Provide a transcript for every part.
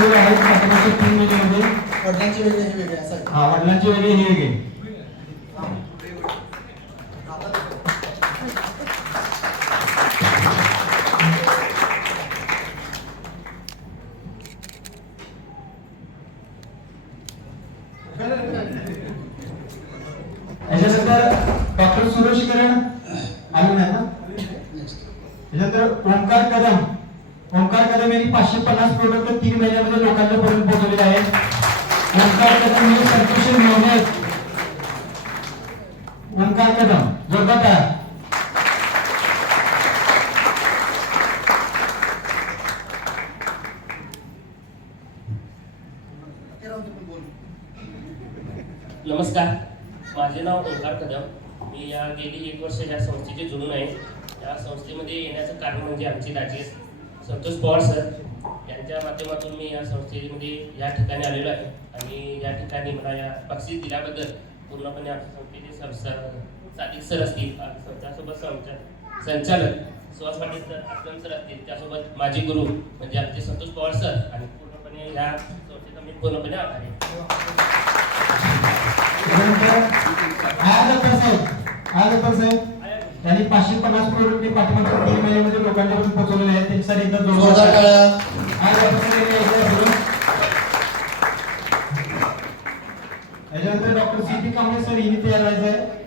बरोबर आहेत पाठीमागच्या 3 महिन्यामध्ये वडिलांचे वेगळे हे वेगळे असं आहे. हा वडिलांचे वेगळे हे वेगळे. याच्यानंतर डॉक्टर सुरेश करण आले नाही ना. त्याच्यानंतर ओंकार कदम यांनी 550 प्रोडक्ट 3 महिन्यामध्ये लोकांपर्यंत पोहोचवलेले आहेत. ओंकार कदम हे सर्टिफिकेशन मिळवले आहेत. ओंकार कदम जोरदार टाळ्या. नमस्कार, माझे नाव ओंकार कदम. मी गेली 1 वर्ष या संस्थेचे जुळून आहे. या संस्थेमध्ये येण्याचं कारण म्हणजे आमचे दाजी संतोष पवार सर यांच्या माध्यमातून मी या संस्थेमध्ये या ठिकाणी आलेलो आहे. आणि या ठिकाणी मला या बक्षीस दिल्याबद्दल पूर्णपणे आमच्या संस्थेचे सादिक सर असतील, त्यासोबत संचालक सुहास पाटील सर, असलम सर असतील, त्यासोबत माझे गुरु म्हणजे आमचे संतोष पवार सर आणि पूर्णपणे या संस्थेचा मी पूर्णपणे आभारी आहे. त्यांनी 550 प्रोडक्ट पाठीमागच्या 3 महिन्यामध्ये लोकांपर्यंत पोहोचवलेले आहेत. त्यांच्यासाठी एकदा जोरदार टाळ्या. याच्यानंतर डॉक्टर सी.पी. कांबळे सर यांनी तयार व्हायचं आहे.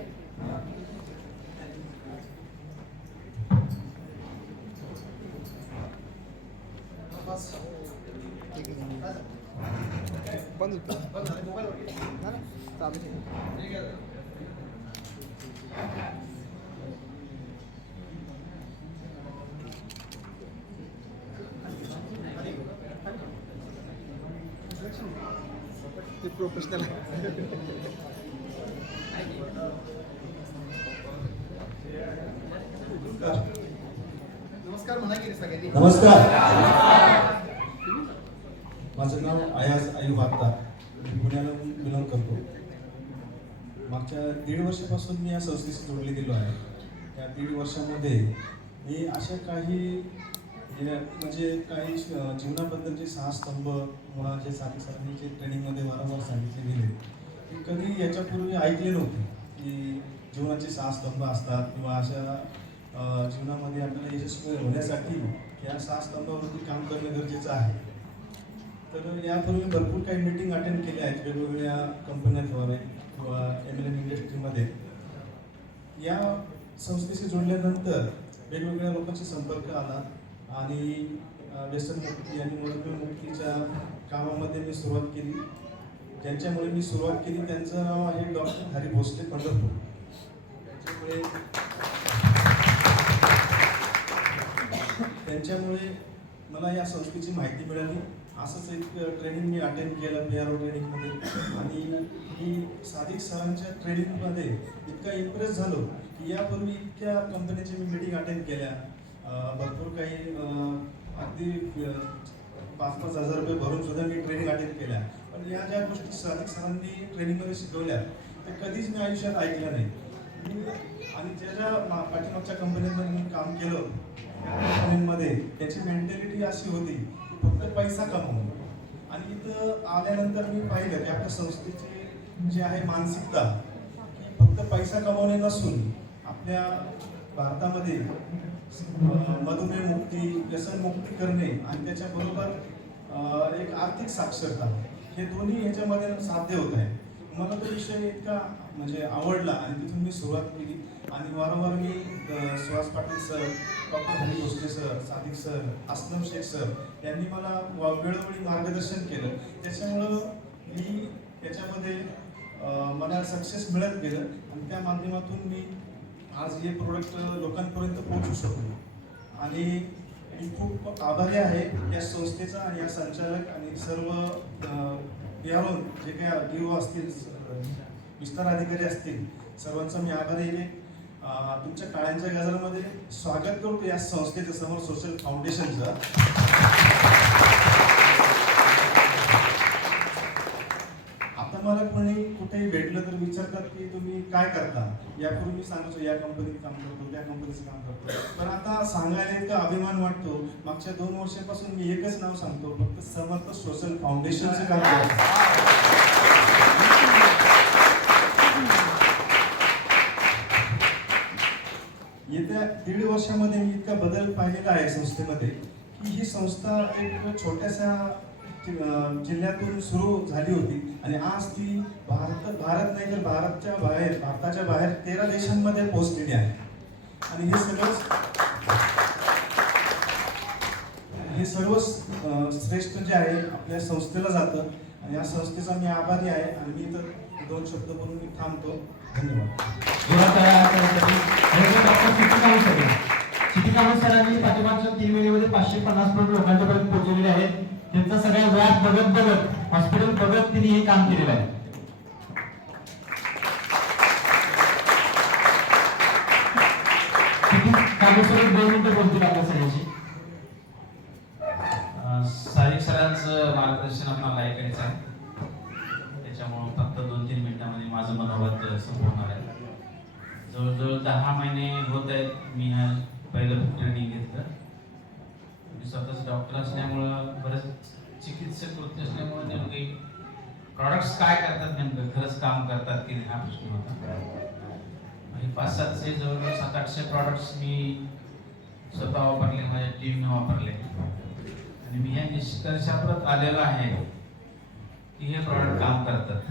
प्रोफेशनल नमस्कार म्हणा की सगळ्यांनी. नमस्कार, माझं नाव आयाज आयुब आत्ता. मी पुण्याला बिलॉंग करतो. मागच्या 1.5 वर्षापासून मी या संस्थेशी जोडले गेलो आहे. त्या 1.5 वर्षामध्ये मी अशा काही म्हणजे काही जीवनाबद्दलचे 6 स्तंभ मला जे सादिक सरांनी जे ट्रेनिंगमध्ये वारंवार सांगितले गेले की कधी याच्यापूर्वी ऐकले नव्हते की जीवनाचे 6 स्तंभ असतात किंवा अशा जीवनामध्ये आपल्याला यशस्वी होण्यासाठी या 6 स्तंभावरती काम करणं गरजेचं आहे. तर यापूर्वी भरपूर काही मीटिंग अटेंड केल्या आहेत वेगवेगळ्या कंपन्यांद्वारे किंवा MLM इंडस्ट्रीमध्ये. या संस्थेशी जोडल्यानंतर वेगवेगळ्या लोकांशी संपर्क आला आणि व्यसनमुक्ती आणि मुक्तीच्या कामामध्ये मी सुरुवात केली. ज्यांच्यामुळे मी सुरुवात केली त्यांचं नाव आहे डॉक्टर हरी भोसले, पंढरपूर. त्यांच्यामुळे मला या संस्थेची माहिती मिळाली. असंच एक ट्रेनिंग मी अटेंड केलं PRO ट्रेनिंगमध्ये आणि मी सादिक सरांच्या ट्रेनिंगमध्ये इतका इम्प्रेस झालो की यापूर्वी इतक्या कंपनीच्या मी मीटिंग अटेंड केल्या. भरपूर काही अगदी 5-5 हजार रुपये भरून सुद्धा मी ट्रेनिंग अटेंड केल्या. पण या ज्या गोष्टी सादिक सरांनी ट्रेनिंगमध्ये शिकवल्या त्या कधीच मी आयुष्यात ऐकल्या नाही. आणि ज्या पाठीमागच्या कंपन्यांमध्ये मी काम केलं त्या कंपन्यांमध्ये त्याची मेंटॅलिटी अशी होती की फक्त पैसा कमवणं. आणि इथं आल्यानंतर मी पाहिलं की आपल्या संस्थेची जी आहे मानसिकता की फक्त पैसा कमवणे नसून आपल्या भारतामध्ये मधुमेह मुक्ती, व्यसन मुक्ती करणे आणि त्याच्याबरोबर एक आर्थिक साक्षरता हे दोन्ही ह्याच्यामध्ये साध्य होत आहे. मला तो विषय इतका म्हणजे आवडला आणि तिथून मी सुरुवात केली. आणि वारंवार मी Suhas Patil sir, doctor Hari Bhosale sir, Sadiq sir, Aslam Shaikh sir यांनी मला वेळोवेळी मार्गदर्शन केलं. त्याच्यामुळं मी त्याच्यामध्ये मला सक्सेस मिळत गेलं आणि त्या माध्यमातून मी आज हे प्रोडक्ट लोकांपर्यंत पोहोचू शकलो. आणि मी खूप आभारी आहे या संस्थेचा आणि या संचालक आणि सर्व PRO जे काही DO असतील, विस्तार अधिकारी असतील, सर्वांचा मी आभारी आहे. तुमच्या टाळ्यांच्या गजरामध्ये स्वागत करतो या संस्थेचं समोर सोशल फाउंडेशनचं. आता मला कोणी कुठेही भेटलं तर विचारतात की तुम्ही काय करता, यापूर्वी मी सांगायचो या कंपनीत काम करतो, त्या कंपनीचं काम करतो, पण आता सांगायला इतका अभिमान वाटतो. मागच्या 2 वर्षापासून मी एकच नाव सांगतो, फक्त समर्थ सोशल फाउंडेशनचं काम करतो. येत्या 1.5 वर्षामध्ये मी इतका बदल पाहिलेला आहे संस्थेमध्ये की ही संस्था एक छोट्याशा जिल्ह्यातून सुरू झाली होती आणि आज ती भारत नाही तर भारताच्या बाहेर 13 देशांमध्ये पोहोचलेली आहे. आणि हे सर्व श्रेष्ठ जे आहे आपल्या संस्थेला जातं आणि या संस्थेचा मी आभारी आहे. आणि मी तर 2 शब्द बोलून मी थांबतो. धन्यवाद. चितिकामत सरांनी पाठीमागच्या 3 महिन्यामध्ये 550 करोड लोकांच्यापर्यंत पोहोचलेले आहेत. त्यांचा सगळ्या व्याप बघत हॉस्पिटल बघत त्यांनी हे काम केलेलं आहे. कामेश्वर 2 मिनिटं बोलतील आपल्या सगळ्यांशी. सारिक सरांचं मार्गदर्शन आपल्याला ऐकायचं आहे, त्याच्यामुळे फक्त 2-3 मिनिटांमध्ये माझं मनोगत संपवणार आहे. जवळजवळ 10 महिने होत आहेत मी हा पहिलं ट्रेनिंग घेतलं. मी स्वतःच डॉक्टर असल्यामुळं बरेच चिकित्सक वृत्ती असल्यामुळे नेमके प्रॉडक्ट्स काय करतात, नेमकं खरंच काम करतात की नाही हा प्रश्न होता. 5-7 जवळजवळ 700-800 प्रॉडक्ट्स मी स्वतः वापरले, माझ्या टीमने वापरले आणि मी या निष्कर्षापर्यंत आलेलो आहे की हे प्रॉडक्ट काम करतात.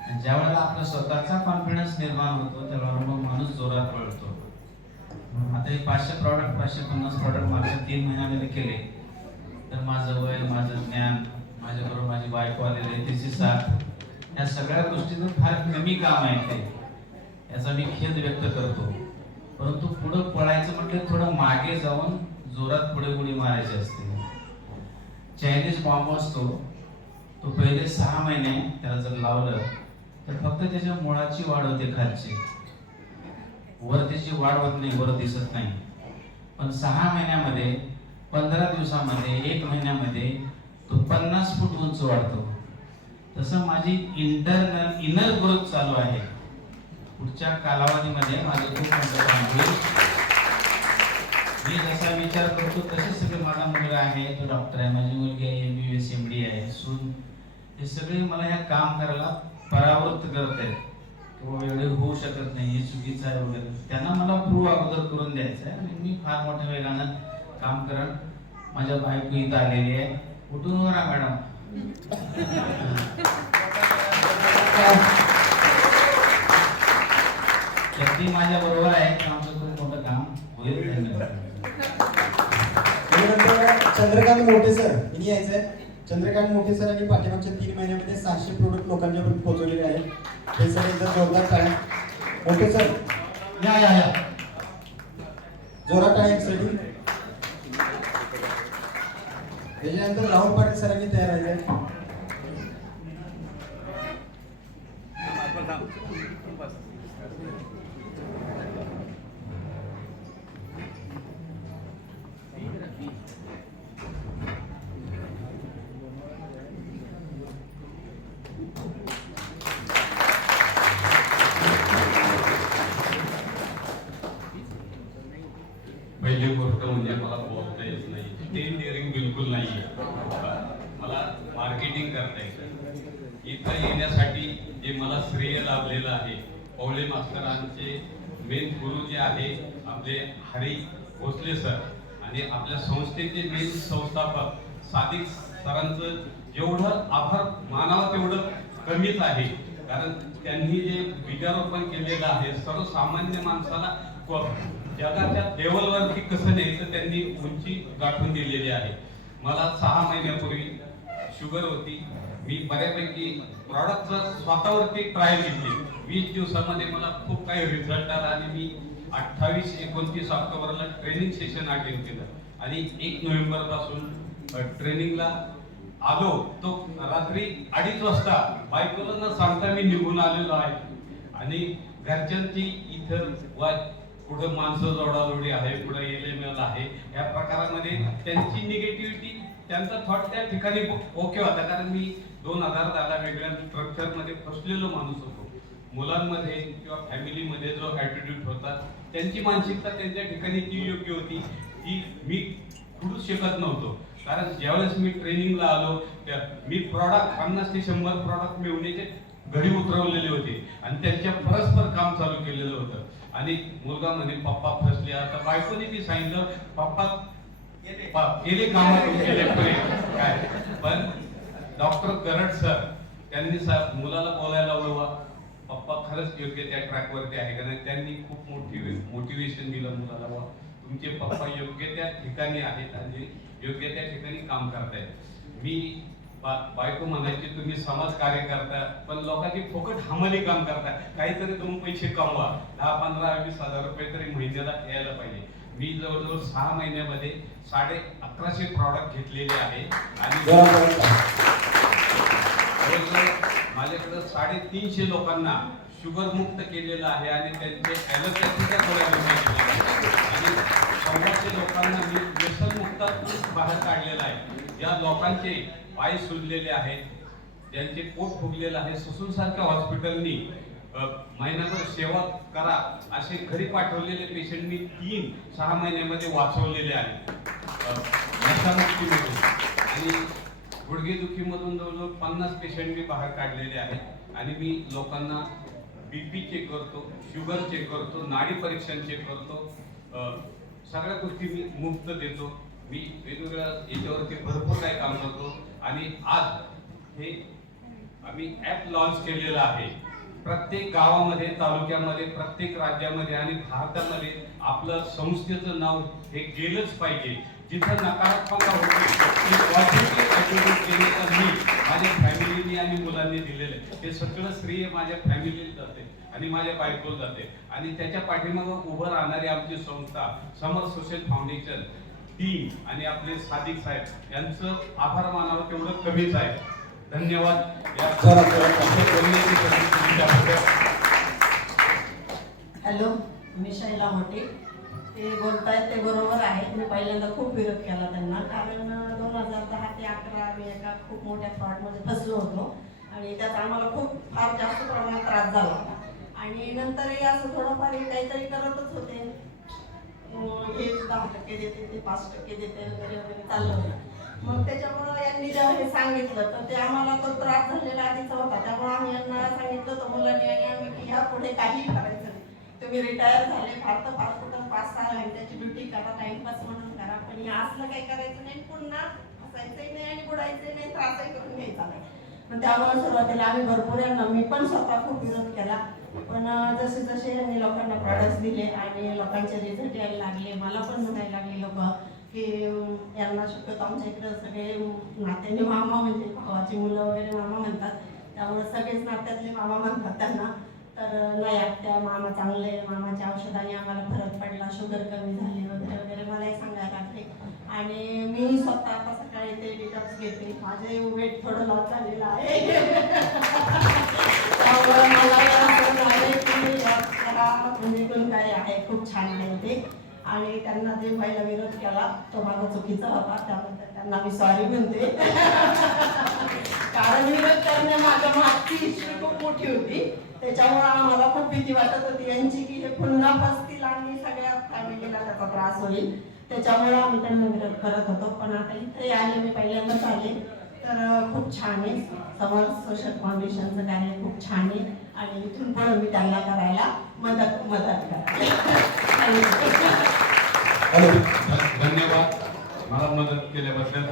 आणि ज्या वेळेला आपला स्वतःचा कॉन्फिडन्स निर्माण होतो त्यावेळेला मग माणूस जोरात पळतो. आता हे 500 प्रॉडक्ट 550 प्रॉडक्ट मागच्या 3 महिन्यामध्ये केले तर माझं वय, माझं ज्ञान, माझ्याबरोबर माझी बायको आलेली तिची साथ, या सगळ्या गोष्टीचं फार कमी काम आहे ते, याचा मी खेद व्यक्त करतो. परंतु पुढं पळायचं म्हटलं थोडं मागे जाऊन जोरात पुढे उडी मारायची असते. चायनीज बॉम्ब असतो तो पहिले 6 महिने त्याला जर लावलं तर फक्त त्याच्या मुळाची वाढ होते, खालची वर त्याची वाढ होत नाही, वर दिसत नाही. पण 6 महिन्यामध्ये 15 दिवसामध्ये 1 महिन्यामध्ये तो 50 फूट उंच वाढतो. तसं माझी इनर ग्रोथ चालू आहे. पुढच्या कालावधीमध्ये माझं खूप मोठं काम होईल. मी जसा विचार करतो तसे सगळे, माझा मुलगा आहे तो डॉक्टर आहे, माझी मुलगी आहे MBBS MD आहे, सून, हे सगळे मला ह्या काम करायला परावृत्त करत आहेत किंवा एवढे होऊ शकत नाही, हे चुकीचं आहे वगैरे. त्यांना मला प्रूव्ह अगोदर करून द्यायचं आहे आणि मी फार मोठ्या वेगानं काम करण. माझ्या बायको इथं आलेली आहे, उठून वर मॅडम. ती माझ्या बरोबर आहे, आमचं खूप मोठं काम होईल. धन्यवाद. चंद्रकांत मोठे सर यांनी यायचंय. चंद्रकांत मोठे सर यांनी पाठीमागच्या 3 महिन्यामध्ये 700 प्रोडक्ट लोकांच्यापर्यंत पोहोचवलेले आहेत. हे सर एकदा जोरदार टाळ्या. मोठे सर या जोरात टाळ्यांसाठी. त्याच्यानंतर राहुल पाटील सरांनी तयार आहे. पहिली गोष्ट म्हणजे मला बोलता येत नाही, स्टेज डेअरिंग बिलकुल नाही आहे. मला मार्केटिंग करता येतं. इथं येण्यासाठी जे मला श्रेय लाभलेलं आहे, पवळे मास्तरांचे मेन गुरु जे आहे आपले हरी भोसले सर आणि आपल्या संस्थेचे मेन संस्थापक सादिक सरांचं जेवढं आभार मानावं तेवढं कमीच आहे. कारण त्यांनी जे बीजारोपण केलेलं आहे सर्वसामान्य माणसाला जगाच्या लेवलवरती कसं न्यायचं त्यांनी उंची गाठून दिलेली आहे. मला 6 महिन्यापूर्वी शुगर होती. मी बऱ्यापैकी प्रॉडक्टचा स्वतःवरती ट्रायल घेतली. 20 दिवसामध्ये मला खूप काही रिझल्ट आला आणि मी 28-29 ऑक्टोबरला ट्रेनिंग सेशन अटेंड केलं आणि 1 नोव्हेंबर पासून ट्रेनिंगला आलो. तो रात्री 2:30 वाजता बायकोला न सांगता मी निघून आलेलो आहे आणि घरच्यांची इथं पुढे माणसं जोडाजोडी आहे, पुढे LML आहे, या प्रकारामध्ये त्यांची निगेटिव्हिटी, त्यांचा थॉट त्या ठिकाणी ओके होता. कारण मी 2010 वेगळ्या स्ट्रक्चर मध्ये फसलेलो माणूस होतो. मुलांमध्ये किंवा फॅमिलीमध्ये जो ॲटिट्यूड होता, त्यांची मानसिकता त्यांच्या ठिकाणी ती योग्य होती, ती मी पुढूच शकत नव्हतो. कारण ज्यावेळेस मी ट्रेनिंगला आलो, मी प्रॉडक्ट 50 ते 100 प्रॉडक्ट मिळवण्याचे घडी उतरवलेले होते आणि त्यांच्या परस्पर काम चालू केलेलं होतं. आणि मुलगा म्हणे पप्पा फसले. आता बायकोने मी सांगितलं पप्पा गेले कामात गेले काय. पण डॉक्टर गरड सर त्यांनी मुलाला बोलायला वळवा, पप्पा खरंच योग्य त्या ट्रॅकवरती आहे का नाही. त्यांनी खूप मोटिवेशन दिलं मुलाला, वा तुमचे पप्पा योग्य त्या ठिकाणी आहेत आणि योग्य त्या ठिकाणी काम करतायत. मी बायको म्हणायची तुम्ही समाज कार्य करता, पण लोकांची फुकट हमाली काम करता, काहीतरी तुम्ही पैसे कमवा, 10-15-20 हजार रुपये तरी महिन्याला यायला पाहिजे. मी जवळजवळ 6 महिन्यामध्ये 1150 प्रॉडक्ट घेतलेले आहे आणि माझ्याकडे 350 लोकांना शुगर मुक्त केलेलं आहे आणि त्यांचे ॲलोपॅथीच्या गोळ्या दिल्या आणि 100 लोकांना मी व्यसन मुक्तातून बाहेर काढलेलं आहे. या लोकांचे पाय सुजलेले आहेत, ज्यांचे पोट फुगलेलं आहे, ससूनसारख्या हॉस्पिटलनी महिनाभर सेवा करा असे घरी पाठवलेले पेशंट मी 3-6 महिन्यामध्ये वाचवलेले आहेत. नशामुक्तीमधून आणि गुडघेदुखीमधून जवळजवळ 50 पेशंट मी बाहेर काढलेले आहेत. आणि मी लोकांना BP चेक करतो, शुगर चेक करतो, नाडी परीक्षण चेक करतो, सगळ्या गोष्टी मी मुफ्त देतो. मी वेगवेगळ्या याच्यावरती भरपूर काही काम करतो. आणि आज हे आम्ही ॲप लॉन्च केलेलं आहे. प्रत्येक गावामध्ये, तालुक्यामध्ये, प्रत्येक राज्यामध्ये आणि भारतामध्ये आपलं संस्थेचं नाव हे गेलंच पाहिजे. जिथं नकारात्मकता होते ती पॉझिटिव्ह ॲटिट्यूड केलेलं मी माझ्या फॅमिलीनी आणि मुलांनी दिलेलं आहे. हे सगळं श्रेय माझ्या फॅमिलीला जाते आणि माझ्या बायकोला जाते. आणि त्याच्या पाठीमागं उभं राहणारी आमची संस्था समर सोशल फाउंडेशन टीम आणि आपले सादिक साहेब यांचं आभार मानावं तेवढं कमीच आहे. धन्यवाद. हॅलो, मी शैला मोटे. ते बोलतायत ते बरोबर आहे. मी पहिल्यांदा खूप विरोध केला त्यांना, कारण 2010 ते 11 मी एका खूप मोठ्या फ्रॉडमध्ये फसलो होतो आणि त्यात आम्हाला खूप फार जास्त प्रमाणात त्रास झाला होता. आणि नंतरही असं थोडंफार काहीतरी करतच होते, हे 10% देते, ते 5% देते वगैरे वगैरे चाललं होतं. मग त्याच्यामुळं यांनी जेव्हा हे सांगितलं तर ते आम्हाला तो त्रास झालेला आधीचा होता. त्यामुळे आम्ही यांना सांगितलं तर मुलांनी आणि आम्ही की ह्या पुढे काही करायचं नाही, तुम्ही रिटायर झाले, फार तर फार कुठं 5-6 घंट्याची ड्युटी करा, टाइमपास म्हणून करा, पण हे असलं काही करायचं नाही, पुन्हा असायचंही नाही आणि बुडायचंही नाही, त्रासही करून घ्यायचा नाही. पण त्यामुळे सुरुवातीला आम्ही भरपूर यांना, मी पण स्वतः खूप विरोध केला. पण जसे जसे यांनी लोकांना प्रॉडक्ट्स दिले आणि लोकांचे रिझल्ट यायला लागले, मला पण म्हणायला लागले लोक की यांना शक्यतो आमच्या इकडं सगळे नात्याने मामा, म्हणजे भावाची मुलं वगैरे मामा म्हणतात, त्यामुळे सगळेच नात्यातले मामा म्हणतात त्यांना. तर नाही आत्या, मामा चांगले, मामाच्या औषधाने आम्हाला फरक पडला, शुगर कमी झाली वगैरे वगैरे मलाही सांगायला लागले. आणि मी स्वतः आता सकाळी ते डिटॉक्स घेते, माझे वेट थोडं लॉस झालेलं आहे. त्यामुळे मला असं आहे की म्हणजे गुणकारी आहे, खूप छान आहे ते. आणि त्यांना जे व्हायला विरोध केला तो माझा चुकीचा होता, त्याबद्दल त्यांना मी सॉरी म्हणते. कारण विरोध करणे माझ्या मागची हिस्ट्री खूप मोठी होती, त्याच्यामुळे आम्हाला खूप भीती वाटत होती यांची की हे पुन्हा फसतील आणि सगळ्या फॅमिलीला त्याचा त्रास होईल, त्याच्यामुळे आम्ही त्यांना विरोध करत होतो. पण आता इथे आले, मी पहिल्यांदाच आले, तर खूप छान आहे. समर सोशल फाउंडेशनचं कार्य खूप छान आहे आणि इथून पुढे मी त्यांना करायला मदत धन्यवाद मला मदत केल्याबद्दल.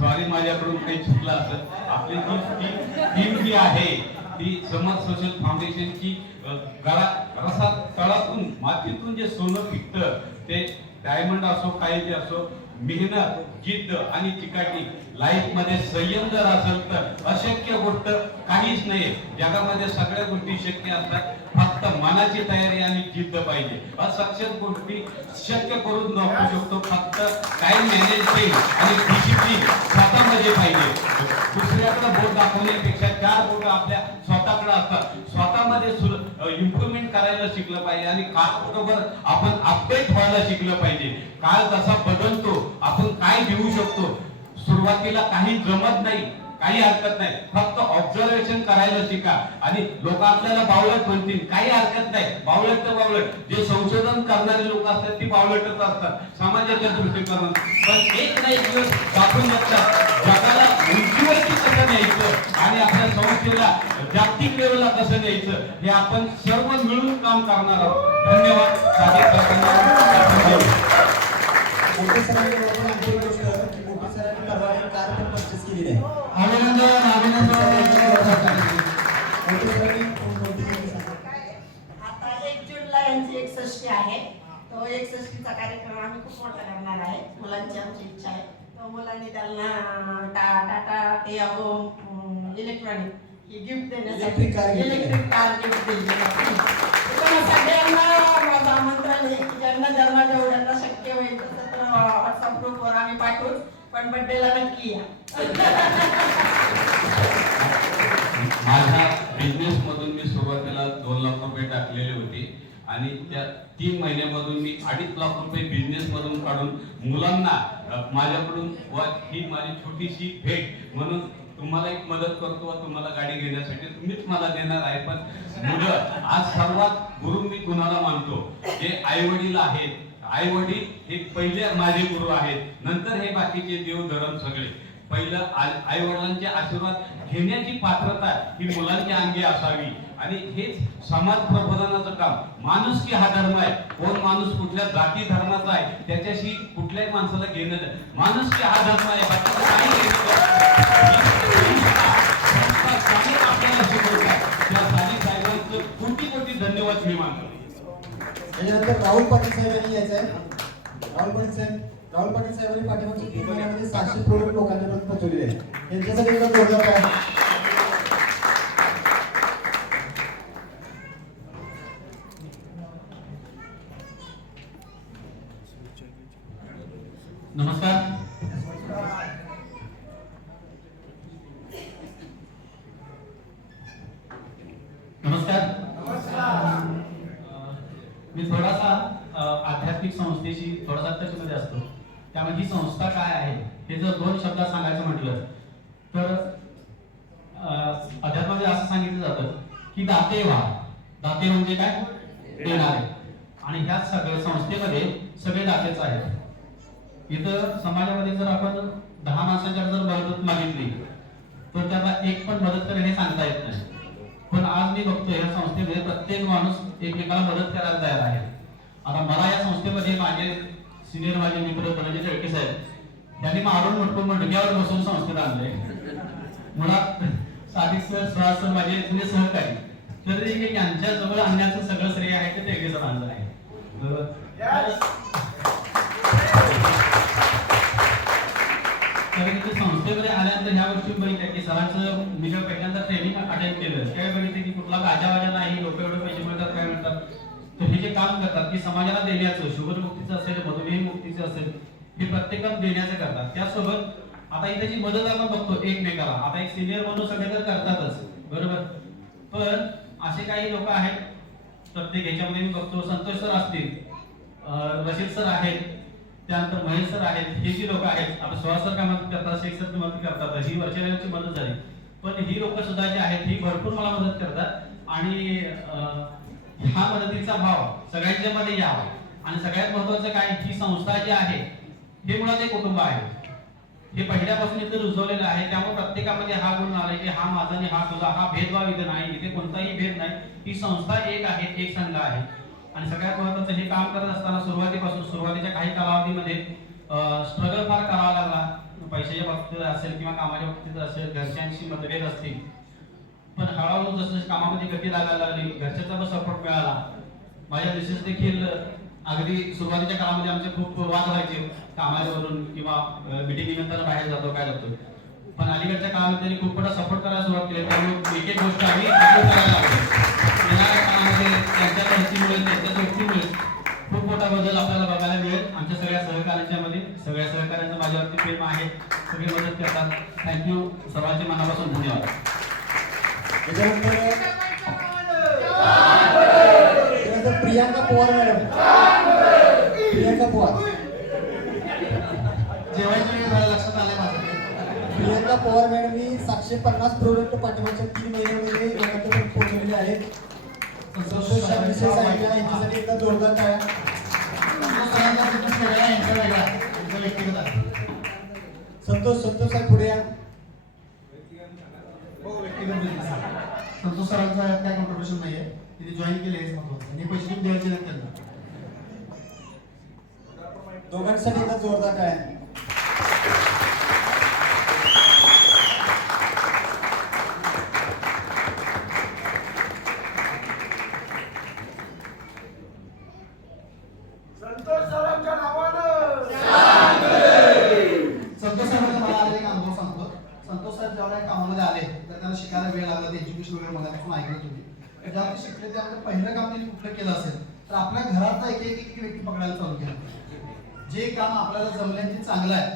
सॉरी माझ्याकडून काही चुकलं असेल. आपली जी टीम जी आहे ती समर सोशल फाउंडेशनची रसात तळातून मातीतून जे सोनं पिकतं ते डायमंड असो, काही जे असो, मेहनत, जिद्द आणि चिकाटी, लाईफ मध्ये संयम जर असेल तर अशक्य गोष्ट काहीच नाही. जगामध्ये सगळ्या गोष्टी शक्य असतात, फक्त मनाची तयारी आणि जिद्द पाहिजे. अशक्य गोष्टी शक्य करून दाखवू शकतो, फक्त टाइम मॅनेजमेंट आणि डिसिप्लिन स्वतःमध्ये पाहिजे. दुसऱ्याकडे बोट दाखवण्यापेक्षा 4 बोट आपल्या स्वतःकडे असतात. स्वतःमध्ये इम्प्रुव्हमेंट करायला शिकलं पाहिजे आणि काळाबरोबर आपण अपडेट व्हायला शिकलं पाहिजे. काळ जसा बदलतो आपण काय घेऊ शकतो. सुरुवातीला काही जमत नाही, काही हरकत नाही, फक्त ऑब्झर्वेशन करायला शिका. आणि लोक आपल्याला बावळट म्हणतील, काही हरकत नाही, बावळट तर बावळट. जे संशोधन करणारे लोक असतात ती बावळटच असतात समाजाच्या दृष्टिकोनातून. पण एक ना एक दिवस दाखवून जातात जगाला उंचीवरती कसं न्यायचं आणि आपल्या संस्थेला जागतिक लेवलला कसं न्यायचं, हे आपण सर्व मिळून काम करणार आहोत. धन्यवाद. सादिक काकांना मोठे सरांनी बरोबर आणखी एक गोष्ट की मोठे सरांनी परवा एक कार पण परचेस केलेली आहे. अभिनंदन अभिनंदन. मोठे सरांनी कोणती सांगा. आता 1 जूनला यांची 61 आहे. तो 61चा कार्यक्रम आम्ही खूप मोठा करणार आहे. मुलांची आमची इच्छा आहे. तो मुलांनी त्यांना टाटा इलेक्ट्रॉनिक ही गिफ्ट देण्यासाठी इलेक्ट्रिक कार गिफ्ट दिली आहे. सगळ्यांना माझं आमंत्रण आहे की ज्यांना जेवढ्यांना शक्य होईल तसं व्हॉट्सअप ग्रुपवर आम्ही पाठवू, पण बर्थडेला नक्की या. माझ्या बिझनेस मधून मी सुरुवातीला 2 लाख रुपये टाकलेले होते आणि त्या 3 महिन्यामधून मी 2.5 लाख रुपये बिझनेस मधून काढून मुलांना माझ्याकडून ही माझी छोटीशी भेट म्हणून तुम्हाला एक मदत करतो, तुम्हाला गाडी घेण्यासाठी तुम्हीच मला देणार आहे. पण मुलं आज सर्वात गुरु मी कुणाला मानतो, जे आई वडील आहेत. आई वडील हे पहिले माझे गुरु आहेत, नंतर हे बाकीचे देव धर्म सगळे. पहिलं आई वडिलांचे आशीर्वाद घेण्याची पात्रता ही मुलांच्या अंगी असावी. आणि हेच समाज प्रबोधनाचं काम. माणुसकी हा धर्म आहे. कोण माणूस कुठल्या जाती धर्माचा आहे त्याच्याशी कुठल्याही माणसाला घेणं नाही. माणुसकी हा धर्म आहे, बाकीचं काही आपल्याला शिकवतात. त्या साली साहेबांचं कोटी कोटी धन्यवाद मी मानतो. त्याच्यानंतर राहुल पाटील साहेबांनी यायचं आहे. राहुल पाटील साहेबांनी पाठीमागच्या 3 महिन्यामध्ये 700 प्रोडक्ट लोकांपर्यंत पोहोचवलेले आहेत. त्यांच्यासाठी एकदा जोरदार टाळ्या. नमस्कार. मी थोडासा आध्यात्मिक संस्थेशी थोडासा टचमध्ये असतो. त्यामध्ये ही संस्था काय आहे हे जर 2 शब्दात सांगायचं म्हटलं तर अध्यात्मामध्ये असं सांगितलं जातं की दाते व्हा. दाते म्हणजे काय? देणारे. आणि ह्या सगळ्या संस्थेमध्ये सगळे दातेच आहेत. इथं समाजामध्ये जर आपण 10 माणसांच्या जर मदत मागितली तर त्याला एक पण मदत करणे सांगता येत नाही. पण आज मी बघतोय या संस्थेमध्ये प्रत्येक माणूस एकमेकाला मदत करायला तयार आहे. आता मला या संस्थेमध्ये माझे सिनियर माझे मित्र धनंजय टिळके साहेब यांनी मारून मटकून मडक्यावर बसून संस्थेत आणले. मला सादिक सर सुहास सर माझे जुने सहकारी तरी यांच्या जवळ आणण्याचं सगळं श्रेय आहे ते टिळके सर आणलं आहे. तर इथे संस्थेमध्ये आल्यानंतर ह्या गोष्टी बघितल्या की सरांचं मी जेव्हा पहिल्यांदा ट्रेनिंग अटेंड केलं त्यावेळी बघितलं की कुठला गाजावाजा नाही, लोक एवढे पैसे मिळतात काय म्हणतात. तर हे जे काम करतात की समाजाला देण्याचं, शुगर मुक्तीचं असेल, मधुमेह मुक्तीचं असेल, हे प्रत्येकाला देण्याचं करतात. त्यासोबत आता इथे जी मदत आपण बघतो एकमेकाला, आता एक सिनियर म्हणून सगळे तर करतातच बरोबर, पण असे काही लोक आहेत प्रत्येक ह्याच्यामध्ये मी बघतो. संतोष सर असतील, रशीद सर आहेत, त्यानंतर महेश सर आहेत, हे जी लोक आहेत. आता सुहास सर काय मदत करतात, शेख सर मदत करतात, ही वर्षाची मदत झाली. पण ही लोक सुद्धा जी आहेत ही भरपूर मला मदत करतात आणि ह्या मदतीचा भाव सगळ्यांच्या मध्ये यावा. आणि सगळ्यात महत्वाचं काय, ही संस्था जी आहे हे मुळात एक कुटुंब आहे. हे पहिल्यापासून इथे रुजवलेलं आहे. त्यामुळे प्रत्येकामध्ये हा गुण आलाय की हा माझा आणि हा तुझा, हा भेदभाव इथे नाही, इथे कोणताही भेद नाही. ही संस्था एक आहे, एक संघ आहे. आणि सगळ्यात महत्त्वाचं हे काम करत असताना सुरुवातीच्या काही कालावधीमध्ये स्ट्रगल फार करावा लागला. पैशाच्या बाबतीत असेल किंवा कामाच्या बाबतीत असेल, घरच्यांशी मतभेद असतील. पण हळूहळू जसं कामामध्ये गती लागायला लागली, घरच्यांचा पण सपोर्ट मिळाला. माझ्या मिसेस देखील अगदी सुरुवातीच्या काळामध्ये आमचे खूप वाद व्हायचे कामावरून किंवा मिटिंग निमित्तानं बाहेर जातो काय जातो. पण अलीकडच्या काळामध्ये त्यांनी खूप मोठा सपोर्ट करायला सुरुवात केली. त्यामुळे एक एक गोष्ट आम्ही करायला लागलो. येणाऱ्या काळामध्ये त्यांच्या परिस्थितीमुळे, त्यांच्या व्यक्तीमुळे खूप मोठा बदल आपल्याला बघायला मिळेल. आमच्या सगळ्या सहकार्यांच्या मध्ये सगळ्या सहकार्यांचं माझ्यावरती प्रेम आहे, सगळे मदत करतात. थँक्यू, सर्वांचे मनापासून धन्यवाद. प्रियांका पवार मॅडम, प्रियांका पवार जेवायच्या वेळी मला लक्षात आलंय माझं प्रियंका पवार मॅडमनी 750 प्रोडक्ट पाठीमागच्या 3 महिन्यामध्ये लोकांपर्यंत पोहोचवलेले आहेत. संतोषच्या विषय सांगितला यांच्यासाठी एकदा जोरदार टाळ्या. संतोष साहेब पुढे या. संतोष सरांचा यात काय कॉन्ट्रीब्युशन नाहीये. तिने जॉईन केले हेच महत्त्वाचं आणि पैसे तुम्ही द्यायचे नाहीत त्यांना. दोघांसाठी एकदा जोरदार टाळ्या. संतोष साहेबांना मला आलेला एक अनुभव सांगतो. संतोष साहेब जेव्हा या कामामध्ये आले तर त्यांना शिकायला वेळ लागला. ते एज्युकेशन वगैरे मगापासून ऐकलं तुम्ही. जेव्हा ते शिकले त्यामध्ये पहिलं काम त्यांनी कुठलं केलं असेल तर आपल्या घरातला एक व्यक्ती पकडायला चालू केलं. जे काम आपल्याला जमल्याचे चांगलं आहे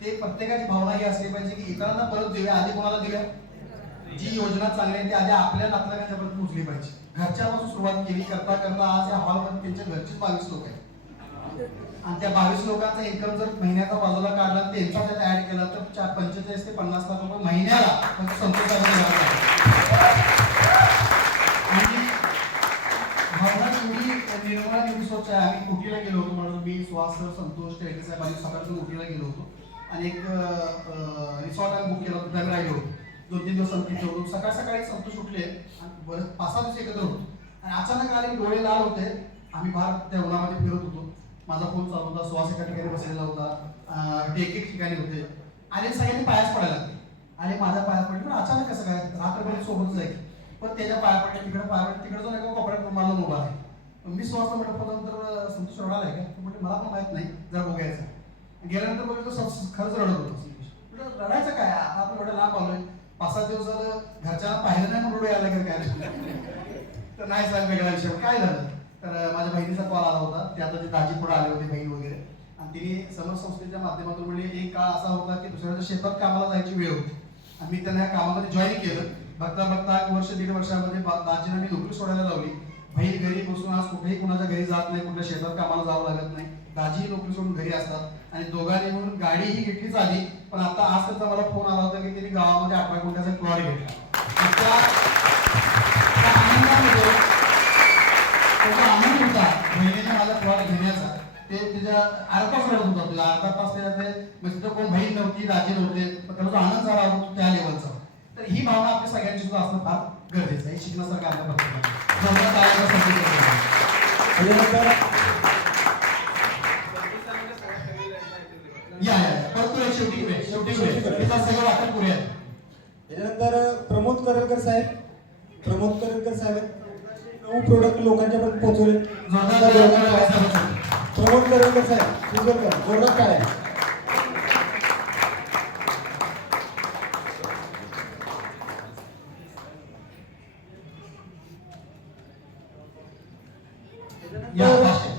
ते प्रत्येकाची भावना ही असली पाहिजे की इतरांना परत देऊया. आधी कोणाला देऊया? जी योजना चांगली आहे ती आधी आपल्या नातलगांच्यापर्यंत पोहोचली पाहिजे. घरच्यापासून सुरुवात केली करता करता आज या हॉलमध्ये त्यांच्या घरचेच 22 लोक आहेत आणि त्या 22 लोकांचा इन्कम जर महिन्याचा बाजूला काढला आणि त्यांचा त्यात ऍड केला तर 45 ते 50 लाख रुपये महिन्याला फक्त संतोषाला आणि भावना एवढी निर्मळ आणि स्वच्छ आहे. आम्ही कुटीला गेलो होतो म्हणून मी सुहास सर, संतोष टेके साहेब आणि सकाळचं कुटीला गेलो होतो आणि एक रिसॉर्ट आम्ही बुक केला होता. आम्ही राहिलो होतो 2-3 दिवस आम्ही होतो. सकाळी संतोष उठले आणि 5-6 दिवस एकत्र होतो आणि अचानक आले डोळे लाल होते. आम्ही बाहेर त्या उन्हामध्ये फिरत होतो. माझा फोन चालू होता. सुहास एका ठिकाणी बसलेला होता. एक ठिकाणी होते आणि सगळ्यांनी पायाच पडायला लागले आणि माझ्या पाया पडले. पण अचानक कसं काय रात्रभर सोबतच आहे पण त्याच्या पाया पडले तिकडे पाया पडले तिकडे जाऊन एका कोपऱ्यात मला उभा आहे. मी सुहासला म्हटलं तर संतोष रडायला आहे का? म्हणजे मला पण माहित नाही जरा बघायचं. गेल्यानंतर बघितलं खरंच रडत होतं. रडायचं काय आता आपण एवढं लांब आलोय 5-7 दिवस झालं घरच्या पाहिलं नाही म्हणून रडू यायला गेलं काय तर नाही साहेब वेगळा विषय. काय झालं तर माझ्या बहिणीचा कॉल आला होता. ते आता ते दाजी पुढे आले होते बहीण वगैरे आणि तिने समर संस्थेच्या माध्यमातून म्हणजे एक काळ असा होता की दुसऱ्याच्या शेतात कामाला जायची वेळ होती आणि मी त्यांना या कामामध्ये जॉईन केलं. बघता 1-1.5 वर्षामध्ये दाजीने मी नोकरी सोडायला लावली. बहीण घरी बसून आज कुठेही कुणाच्या घरी जात नाही, कुठल्या शेतात कामाला जावं लागत नाही. दाजी नोकरी सोडून घरी असतात आणि दोघांनी म्हणून गाडी ही घेतलीच आली. पण आता आज त्याचा मला फोन आला होता की त्यांनी गावामध्ये 18 गुंठ्याचा प्लॉट घेतला. त्याचा आनंद होता बहिणीने माझा प्लॉट घेण्याचा. ते तिच्या अर्धा तास रडत होता. तुला अर्धा तास म्हणजे कोण बहीण नव्हती, दाजी नव्हते, पण त्याचा आनंद झाला होता त्या लेवलचा. तर ही भावना आपल्या सगळ्यांची सुद्धा असणं फार गरजेचं आहे. शिकण्यासारखं आपल्या पद्धतीने सगळं वाटत करूया. त्याच्यानंतर प्रमोद करलकर साहेब 9 प्रोडक्ट लोकांच्यापर्यंत पोहोचवले. प्रमोद करलकर साहेब जोरदार काय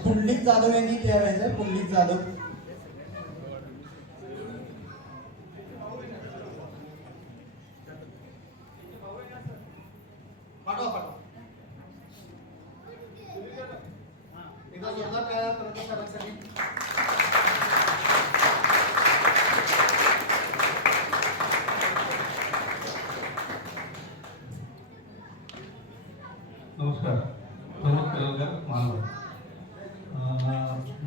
पुंडलिक जाधव यांनी तयार व्हायचं. पुंडलिक जाधव नमस्कार, प्रमोद करलकर मानव.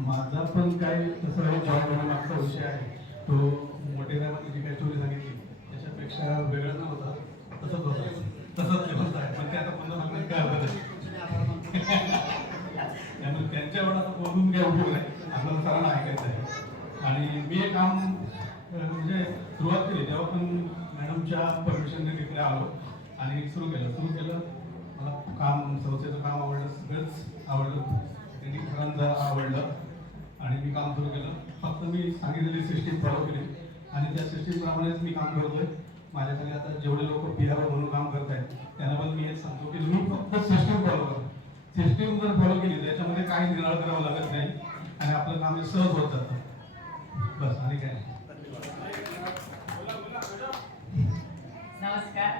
माझा पण काय तसं जॉब मागचा विषय आहे तो मोठेपणामध्ये जी काही स्टोरी सांगितली त्याच्यापेक्षा वेगळा नव्हता. तसंच लेवलचा आहे पण ते आता पुन्हा मागण्यात काय हरकत आहे. त्यामुळे त्यांच्या एवढा बोलून काय उपयोग नाही. आपल्याला सरांना ऐकायचं आहे आणि मी हे काम म्हणजे सुरुवात केली तेव्हा पण मॅडमच्या परमिशनने तिकडे आलो आणि सुरू केलं. मला काम संस्थेचं काम आवडलं, सगळंच आवडलं, ट्रेनिंग सरांचं आवडलं आणि मी काम सुरू केलं. फक्त मी सांगितलेली सिस्टीम फॉलो केली आणि त्या सिस्टीमप्रमाणेच मी काम करतोय. माझ्याकडे आता जेवढे लोक PR म्हणून काम करत आहेत त्यांना पण मी हेच सांगतो की तुम्ही फक्त सिस्टीम फॉलो करा. सिस्टीम जर फॉलो केली त्याच्यामध्ये काही निर्णय करावं लागत नाही आणि आपलं काम सहज होत जातं. बस आणि काय. नमस्कार.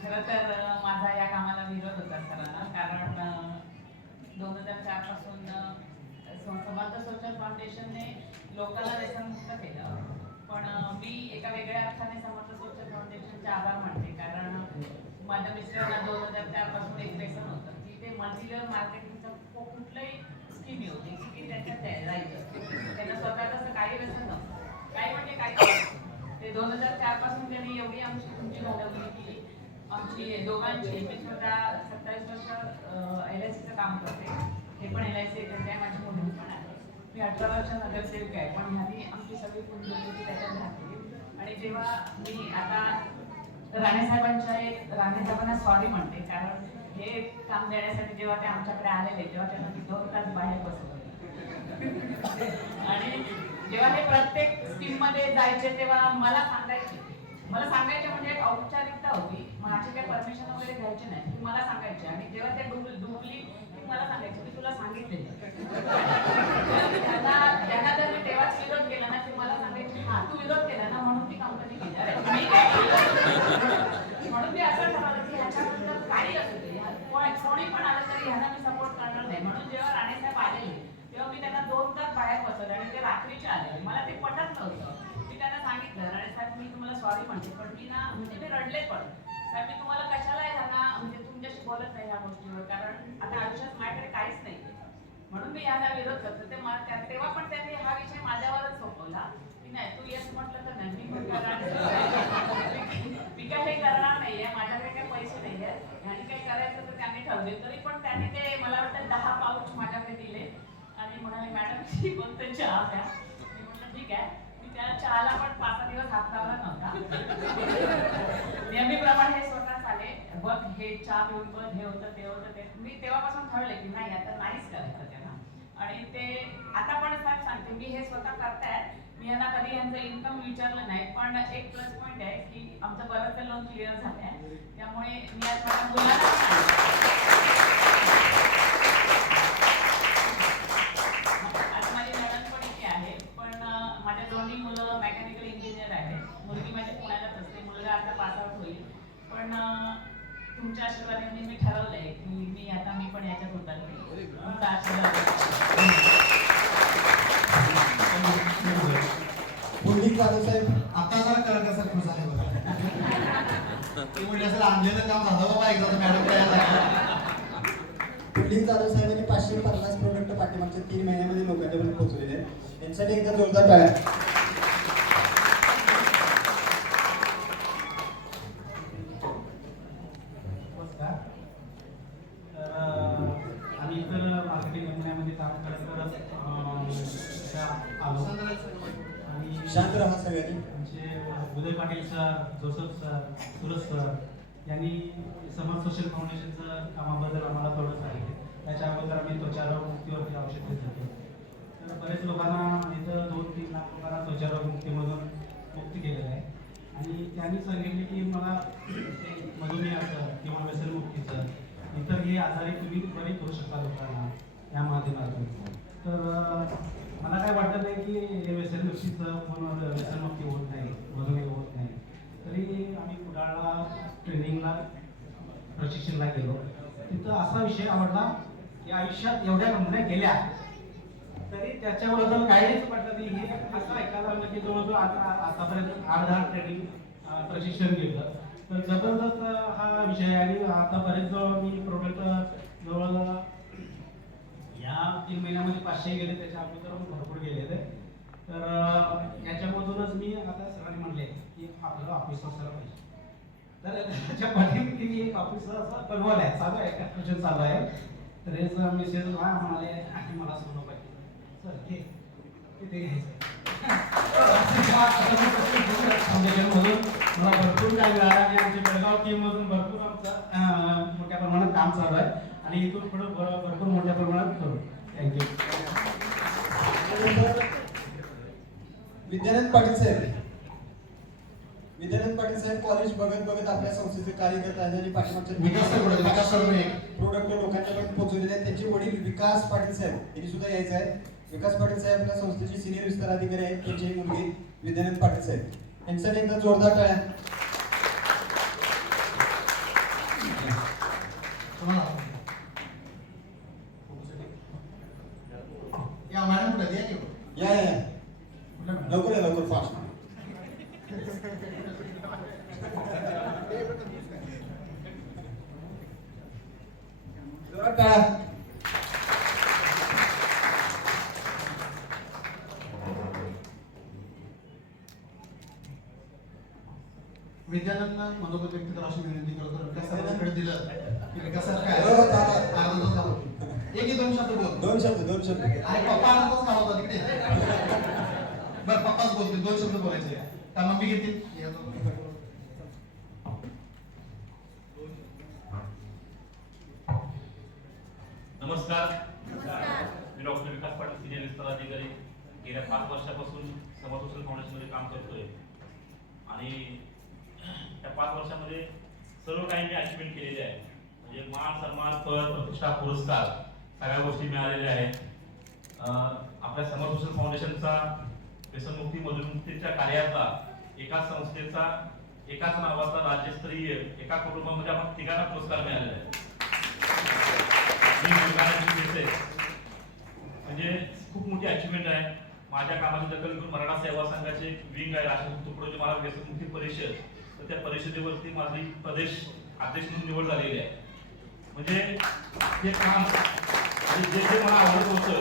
खरं तर माझा या कामाला विरोध होता सरांना, कारण 2004 पासून समर्थ सोशल फाउंडेशनने लोकांना व्यसनमुक्त केलं. पण समर्थ स्वच्छ फाउंडेशनचे आभार मानते, कारण माझ्या मिस्टरांना 2004 पासून एक व्यसन होतं की ते मल्टीलेव्हल मार्केटिंगचं कुठलंही स्कीम होती की त्याच्यात जायचं. त्यांना स्वतः तसं काही व्यसन नव्हतं, काही म्हणजे काही. ते 2004 पासून त्यांनी एवढी आमची उंची घालवली की आमची दोघांची, मी स्वतः 27 वर्ष LICचं काम करते, हे पण LIC एजंट आहे, माझी मुलगी पण आहे. मी 18 वर्ष नगरसेविक आहे, पण ह्यानी आमची सगळी कुंडली त्याच्यात घातली. आणि जेव्हा मी आता राणेसाहेबांच्या राणेसाहेबांना सॉरी म्हणते, कारण हे काम देण्यासाठी जेव्हा ते आमच्याकडे आलेले तेव्हा त्यांना मी 2 तास बाहेर बसवले. आणि जेव्हा ते प्रत्येक स्कीम मध्ये जायचे तेव्हा मला सांगायचे म्हणजे एक औपचारिकता होती, माझी काही परमिशन वगैरे घ्यायची नाही, ती मला सांगायची. आणि जेव्हा ते डुबली ती मला सांगायची की तुला सांगितले. त्यांना जर मी तेव्हाच विरोध केला ना, ते मला सांगायचे हा तू विरोध केला ना म्हणून ती कंपनी केली. अरे मी काय केलं? म्हणून मी असं ठरवलं की ह्याच्यानंतर काही असू दे, कोणी पण आलं तरी ह्यांना मी सपोर्ट करणार नाही. म्हणून जेव्हा राणेसाहेब आलेले तेव्हा मी त्यांना 2 तास बाहेर बसवले आणि ते रात्रीचे आले. मला ते पटत नव्हतं. मी त्यांना सांगितलं राणेसाहेब मी तुम्हाला सॉरी म्हणते, पण मी ना म्हणजे ते रडले पण साहेब मी तुम्हाला कशाला ह्यांना म्हणजे तुमच्याशी बोलत नाही ह्या गोष्टीवर, कारण आता आयुष्यात माझ्याकडे काहीच नाही म्हणून मी ह्याला विरोध करतो. तेव्हा पण त्यांनी हा विषय माझ्यावरच सोपवला की नाही तू येस म्हटलं तर नाही, मी पण करणार मी काय हे करणार नाहीये, माझ्याकडे काही पैसे नाही आहेत, आणि काही करायचं तर त्यांनी ठरवले. तरी पण त्यांनी ते मला वाटतं 10 पाऊच माझ्याकडे दिले आणि म्हणाले मॅडम कोणतं चहा द्या. मी म्हटलं ठीक आहे. मी त्या चहाला पण 5-6 दिवस हात लावला नव्हता. नेहमीप्रमाणे हे स्वतःच आले, बघ हे चहा पिऊन बघ, हे होतं ते होतं ते. मी तेव्हापासून ठरवले की नाही आता नाहीच करायचं त्यांना. आणि ते आता पण साहेब सांगते मी हे स्वतः करतायत, मी यांना कधी यांचं इन्कम विचारलं नाही. पण एक प्लस पॉईंट आहे की आमचं बरंचसं लोन क्लिअर झालं आहे, त्यामुळे मी आज माझ्या मुलाला आता माझी नणंद पण इथे आहे, पण माझ्या दोन्ही मुलं मेकॅनिकल इंजिनियर आहेत. मुलगी माझी पुण्यालाच असते, मुलगा आता पास आउट होईल. पण तुमच्या आशीर्वादाने मी ठरवलंय की मी पण याच्यात उतरले. तुमचा आशीर्वाद. पुंडलिक जाधव साहेब आता जरा करण्यासारखं झालं बघा. ते म्हणजे असं आणलेलं काम झालं बाबा एकदा मॅडम काय. पुंडलिक जाधव साहेबांनी 550 प्रोडक्ट पाठीमागच्या 3 महिन्यामध्ये लोकांच्यापर्यंत पोहोचवलेले आहेत. त्यांच्यासाठी एकदा जोरदार टाळ्या. नमस्कार. तर आम्ही इतर मार्केटिंग कंपन्यामध्ये काम करत आलो आणि शांत राहा सगळ्यांनी. आमचे Uday Patil sir, Joseph sir, Suraj sir यांनी समर्थ सोशल फाउंडेशनचं कामाबद्दल आम्हाला थोडं सांगितलं. त्याच्या अगोदर आम्ही त्वचारोग मुक्तीवरती औषध देत होतो. तर बरेच लोकांना इथं 2-3 लाख लोकांना त्वचारोग मुक्तीमधून मुक्ती केलेलं आहे. आणि त्यांनी सांगितले की मला मधुमेहाचं किंवा व्यसनमुक्तीचं इतर हे आजारी तुम्ही बरे करू शकता लोकांना या माध्यमातून. तर मला काय वाटत नाही की हे व्यसनमुक्तीचं म्हणून व्यसनमुक्ती होत नाही, मधुमेह होत नाही. तरी आम्ही कुडाळला ट्रेनिंगला प्रशिक्षणला गेलो. तिथं असा विषय आवडला की आयुष्यात एवढ्या कंपन्या गेल्या तरी त्याच्याबद्दल काहीच वाटलं नाही. हे असं ऐकायला आलं की जवळजवळ आतापर्यंत 8-10 ट्रेनिंग प्रशिक्षण घेतलं. तर जबरदस्त हा विषय आहे. आणि आतापर्यंत मी प्रोडक्ट जवळ या 3 महिन्यामध्ये 500 गेले, त्याच्या अगोदर भरपूर गेलेले. तर याच्यामधूनच मी आता सरांनी म्हणले की आपल्याला ऑफिस असायला पाहिजे. तर त्याच्या पाठीमागे एक ऑफिस असं बनवलं आहे, चालू आहे, कन्स्ट्रक्शन चालू आहे. तर हेच मेसेज म्हणाले आणि मला सोनं पाहिजे सर हे तिथे घ्यायचं. फाउंडेशनमधून मला भरपूर काय मिळालं आणि आमच्या बेळगाव टीममधून भरपूर आमचं मोठ्या प्रमाणात काम चालू आहे आणि इथून पुढे भरपूर मोठ्या प्रमाणात करू. थँक्यू. विद्यानंद पाटील साहेब. विद्यानंद पाटील साहेब कॉलेज बघत बघत आपल्या संस्थेचे कार्य करत आहेत आणि पाठीमागच्या प्रोडक्ट लोकांच्यापर्यंत पोहोचवलेले आहेत. त्यांचे वडील विकास पाटील साहेब यांनी सुद्धा यायचं आहे. विकास पाटील साहेब आपल्या संस्थेचे सिनियर विस्तार अधिकारी आहेत. त्यांची मुलगी विद्यानंद पाटील साहेब यांच्यासाठी एकदा जोरदार टाळ्या. या मॅडम कुठे या लवकर फास्ट. जोरात टाळ्या. विद्यार्थ्यांना मनोगत व्यक्त करा अशी विनंती करतो. विकासाकडे दिलं की विकासात काय हो, चालेल. एक दोन शब्द बोल. दोन शब्द आणि पप्पा आनंदच नाव होता तिकडे. बरं पप्पाच बोलतील, 2 शब्द बोलायचे. त्या मम्मी घेतील. नमस्कार. मी डॉक्टर विकास पाटील, सिनियर विस्तार अधिकारी. गेल्या 5 वर्षापासून समर सोशल फाउंडेशनमध्ये काम करतोय आणि त्या 5 वर्षामध्ये सर्व काही मी अचिव्हमेंट केलेले आहे. म्हणजे मान सन्मान, पद, प्रतिष्ठा, पुरस्कार सगळ्या गोष्टी मिळालेल्या आहेत. आपल्या समर सोशल फाउंडेशनचा व्यसनमुक्ती मधुमुक्तीच्या कार्याचा एकाच संस्थेचा एकाच नावाचा राज्यस्तरीय एका कुटुंबामध्ये आपण 3 पुरस्कार मिळालेले आहेत. म्हणजे खूप मोठी अचिव्हमेंट आहे. माझ्या कामाची दखल घेऊन मराठा सेवा संघाचे विंग आहे राष्ट्रकुल तुकडोजी महाराज व्यसनमुक्ती परिषद, तर त्या परिषदेवरती माझी प्रदेश अध्यक्ष म्हणून निवड झालेली आहे. म्हणजे हे काम जे जे मला आवडत होतं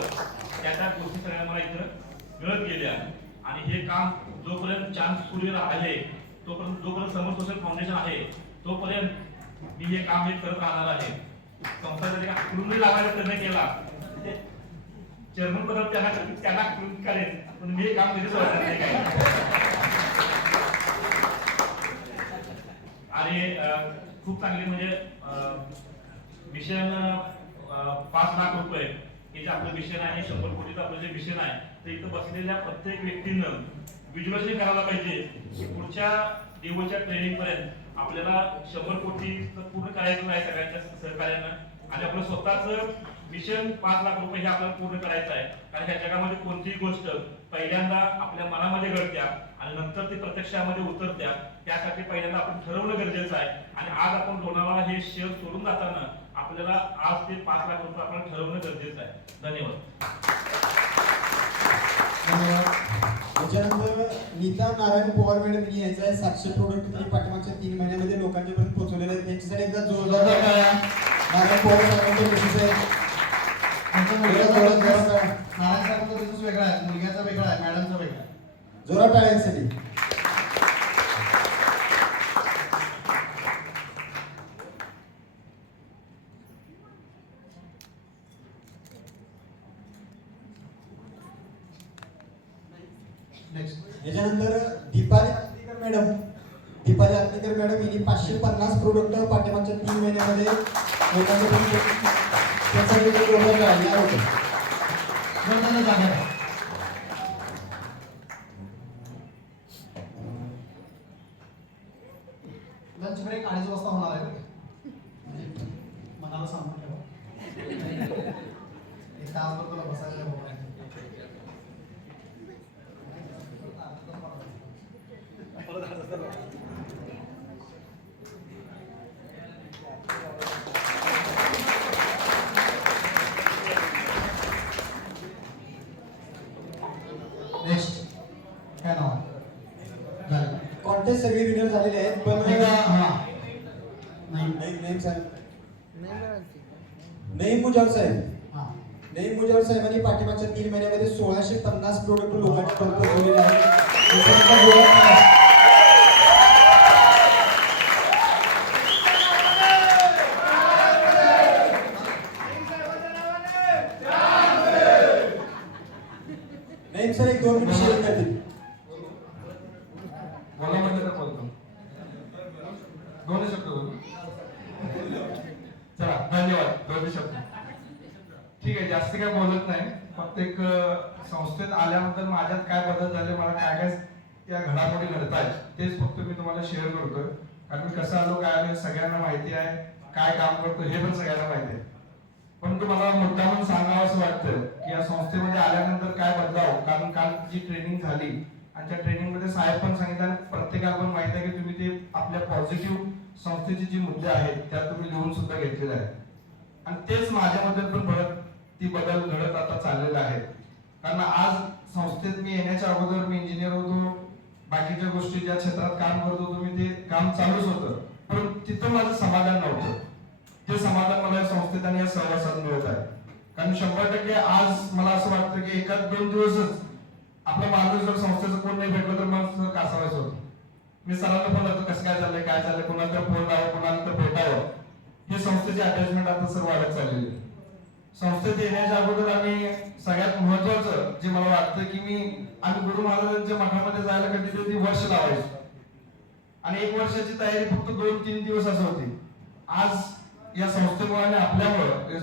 त्या गोष्टी सगळ्या मला इथं मिळत गेल्या आणि हे काम जोपर्यंत चांद सूर्य आहे जोपर्यंत समर सोशल फाउंडेशन आहे तोपर्यंत मी हे काम करत राहणार आहे. संस्था जरी कुठून लागायला प्रयत्न केला चेअरमन पदात त्यांना करेन, पण मी हे काम कधीच वाटणार नाही काय. आणि खूप चांगली म्हणजे मिशन 5 लाख रुपये हे जे आपलं मिशन आहे, 100 कोटीचं आपलं जे मिशन आहे, तर इथं बसलेल्या प्रत्येक व्यक्तीनं व्हिज्युअलायझेशन करायला पाहिजे की पुढच्या देवच्या ट्रेनिंग पर्यंत आपल्याला 100 कोटी पूर्ण करायचं आहे सगळ्यांच्या सहकार्यानं आणि आपलं स्वतःच मिशन 5 लाख रुपये हे आपल्याला पूर्ण करायचं आहे. कारण ह्या जगामध्ये कोणतीही गोष्ट पहिल्यांदा आपल्या मनामध्ये घडत्या आणि नंतर ती प्रत्यक्षामध्ये उतरत्या. त्यासाठी पहिल्यांदा आपण ठरवणं गरजेचं आहे आणि आज आपण लोणावळा हे शहर सोडून जाताना आपल्याला आज ते 5 लाख रुपये आपण ठरवणं गरजेचं आहे. धन्यवाद. त्याच्यानंतर नीता नारायण पवार मॅडम यांनी यायचं आहे. 700 प्रोडक्ट त्यांनी पाठीमागच्या 3 महिन्यामध्ये लोकांच्यापर्यंत पोहोचवलेले आहेत. त्यांच्यासाठी एकदा जोरदार टाळ्या. नारायण पवार साहेबांचं बिझनेस आहे. नारायण साहेबांचा बिझनेस वेगळा आहे, मुलग्याचा वेगळा आहे, मॅडमचा वेगळा आहे. जोरात टाळ्या यांच्यासाठी. याच्यानंतर दीपाली अत्नीकर मॅडम यांनी 550 प्रोडक्ट पाठीमागच्या 3 महिन्यामध्ये लोकांच्यापर्यंत त्यासाठी जोरदार टाळ्या होतं. लंच ब्रेक 2:30 वाजता होणार आहे. मनाला सांगून ठेवा. 1 तासभर तुला बसायला होणार आहे. नेक्स्ट काय नाव आहे? कॉन्टेस्ट सगळे विनर झालेले आहेत पण नईम मुजावर साहेब साहेबांनी पाठीमागच्या 3 महिन्यामध्ये 1650 प्रोडक्ट लोकांच्या पर्यंत पोहोचवलेले आहेत. नईम सर 1-2 मिनिट शेअर करतील. बोला म्हणजे तर बोलतो. 2 शब्द बोलतो. चला धन्यवाद. 2 शब्द ठीक आहे. जास्त काय बोलत नाही. फक्त एक संस्थेत आल्यानंतर माझ्यात काय बदल झाले, मला काय काय या घडामोडी घडतायत तेच फक्त मी तुम्हाला शेअर करतोय. कारण मी कसं आलो काय आलो सगळ्यांना माहिती आहे, काय काम करतो हे पण सगळ्यांना माहिती आहे. परंतु मला मुद्दामून सांगावं असं वाटतं की या संस्थेमध्ये आल्यानंतर काय बदलाव. कारण काल जी ट्रेनिंग झाली आणि त्या ट्रेनिंग मध्ये साहेब पण सांगितलं आणि प्रत्येकाला पण माहिती आहे की तुम्ही ते आपल्या पॉझिटिव्ह संस्थेचे जी मुद्दे आहेत त्या तुम्ही लिहून सुद्धा घेतलेले आहेत आणि तेच माझ्यामध्ये पण बदल घडत आता चाललेला आहे. कारण आज संस्थेत मी येण्याच्या अगोदर मी इंजिनियर होतो, बाकीच्या गोष्टी ज्या क्षेत्रात काम करत होतो मी ते काम चालूच होतं, पण तिथं माझं समाधान नव्हतं. ते समाधान मला या संस्थेत आणि या सहवासात मिळत आहे. कारण 100% आज मला असं वाटतं की एखाद 2 दिवसच आपला माणूस जर संस्थेचं कोण नाही भेटलं तर मला कासावायचं होतं. मी सरांना पण कसं काय चाललंय, कोणाला तर फोन लावा, कोणाला तर भेटावं. हे संस्थेची अटॅचमेंट आता सर वाढत चाललेली आहे. संस्थेत येण्याच्या अगोदर आम्ही सगळ्यात महत्वाचं जे मला वाटतं की आम्ही गुरु महाराजांच्या मठामध्ये जायला कधीतरी वर्ष लावायचो आणि 1 वर्षाची तयारी फक्त 2-3 दिवस असं होती. आज या संस्थेमुळे आपल्यामुळं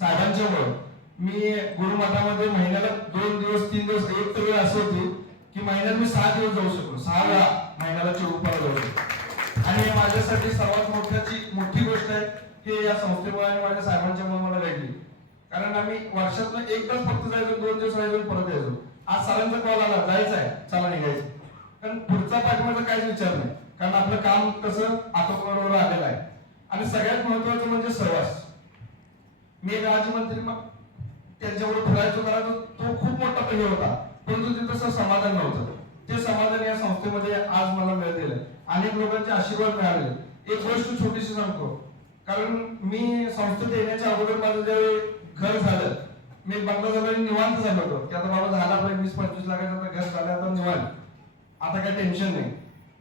साहेबांच्यामुळं मी गुरु मठामध्ये महिन्याला 2 दिवस 3 दिवस एक तर वेळ असं होती की महिन्यात मी 6 दिवस जाऊ शकतो, 6 वेळा महिन्याला चिरूपाला जाऊ शकतो. आणि माझ्यासाठी सर्वात मोठी गोष्ट आहे की या संस्थेमुळे आणि माझ्या साहेबांच्यामुळे मला घडली. कारण आम्ही वर्षातून एकदाच फक्त जायचो, 2 दिवस राहायचो परत यायचो. आज सरांचा कॉल आला, जायचं आहे, चला निघायचं. कारण पुढचा पाठीमागचा काहीच विचार नाही, कारण आपलं काम कसं आटोपल्यावर आलेलं आहे. आणि सगळ्यात महत्वाचं म्हणजे सहवास. मी राज्यमंत्री त्यांच्याबरोबर फिरायचो, करायचो, तो खूप मोठा प्रिय होता, परंतु तिथं समाधान नव्हतं. ते समाधान या संस्थेमध्ये आज मला मिळालेलं आहे. अनेक लोकांचे आशीर्वाद मिळाले. एक गोष्ट छोटीशी सांगतो, कारण मी संस्थेत येण्याच्या अगोदर माझं ज्यावेळी घर झालं, मी बंगला झालो आणि निवांत झालो होतो की आता बाबा झाला आपल्या 20-25 लाखाचं आता घर झालं, आता निवांत, आता काही टेन्शन नाही.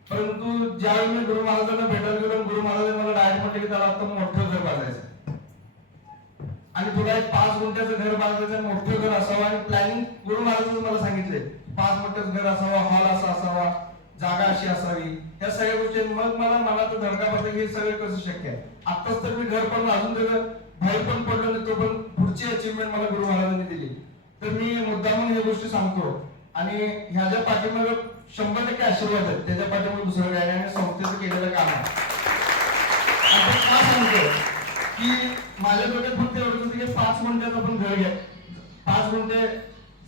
परंतु ज्यावेळी मी गुरु महाराजांना भेटायला गेलो, गुरु महाराजांनी मला डायरेक्ट म्हटलं की त्याला आता मोठं घर बांधायचं आणि तुला एक 5 गुंठ्याचं घर बांधायचं, मोठं घर असावं आणि प्लॅनिंग गुरु महाराजांनी मला सांगितले 5 मोठं घर असावं, हॉल असा असावा, जागा अशी असावी, या सगळ्या गोष्टी. मग मला तर धडका बसला की हे सगळं कसं शक्य आहे. आताच तर मी घर पण अजून त्याचं बाहेर पण पडलो नाही, तो पण पुढची अचीवमेंट मला गुरु महाराजांनी दिली. तर मी मुद्दामून हे गोष्टी सांगतो आणि ह्याच्या पाठीमागे 100% आशीर्वाद आहेत, त्याच्या पाठीमागे दुसरं काय नाही, संस्थेचं केलेलं काम आहे. आपण का सांगतो की माझ्या डोक्यात फक्त एवढंच होतं की 5 गुंठ्यात आपण घर घ्या, 5 गुंठे